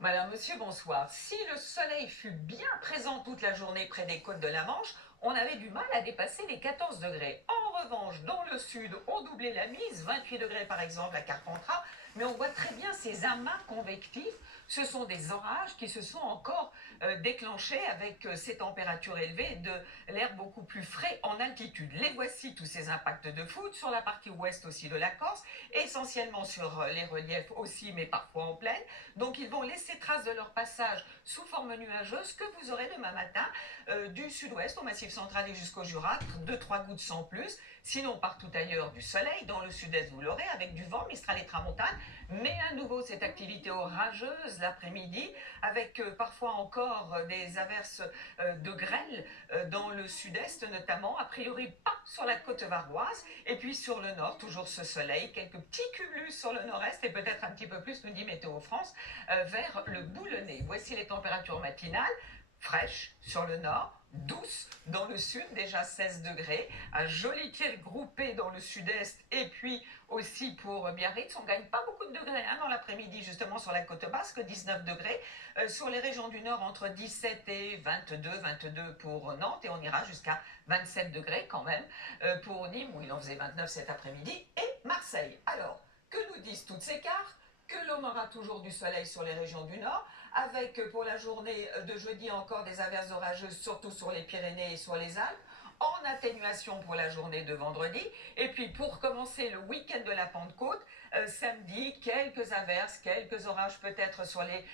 Madame, monsieur, bonsoir. Si le soleil fut bien présent toute la journée près des côtes de la Manche, on avait du mal à dépasser les 14 degrés. En revanche, dans le sud, on doublait la mise, 28 degrés par exemple à Carpentras, mais on voit très bien ces amas convectifs. Ce sont des orages qui se sont encore déclenchés avec ces températures élevées, de l'air beaucoup plus frais en altitude. Les voici tous ces impacts de foudre sur la partie ouest aussi de la Corse, essentiellement sur les reliefs aussi, mais parfois en plaine. Donc ils vont laisser trace de leur passage sous forme nuageuse que vous aurez demain matin du sud-ouest au massif central et jusqu'au Jura, 2-3 gouttes sans plus. Sinon, partout ailleurs, du soleil. Dans le sud-est, vous l'aurez avec du vent, Mistral et Tramontane. Mais à nouveau, cette activité orageuse l'après-midi, avec parfois encore des averses de grêle dans le sud-est notamment. A priori, pas sur la côte varoise. Et puis sur le nord, toujours ce soleil. Quelques petits cumulus sur le nord-est et peut-être un petit peu plus, nous dit Météo France, vers le Boulonnais. Voici les températures matinales. Fraîche sur le nord, douce dans le sud, déjà 16 degrés, un joli ciel groupé dans le sud-est et puis aussi pour Biarritz. On ne gagne pas beaucoup de degrés dans l'après-midi, justement sur la côte basque, 19 degrés. Sur les régions du nord, entre 17 et 22 pour Nantes, et on ira jusqu'à 27 degrés quand même pour Nîmes, où il en faisait 29 cet après-midi, et Marseille. Alors, que nous disent toutes ces cartes? Que l'on aura toujours du soleil sur les régions du nord, avec pour la journée de jeudi encore des averses orageuses, surtout sur les Pyrénées et sur les Alpes, en atténuation pour la journée de vendredi. Et puis pour commencer le week-end de la Pentecôte, samedi, quelques averses, quelques orages peut-être sur les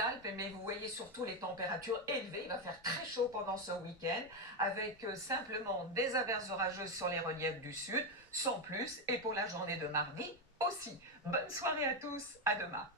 Alpes, mais vous voyez surtout les températures élevées. Il va faire très chaud pendant ce week-end, avec simplement des averses orageuses sur les reliefs du sud, sans plus, et pour la journée de mardi aussi. Bonne soirée à tous, à demain.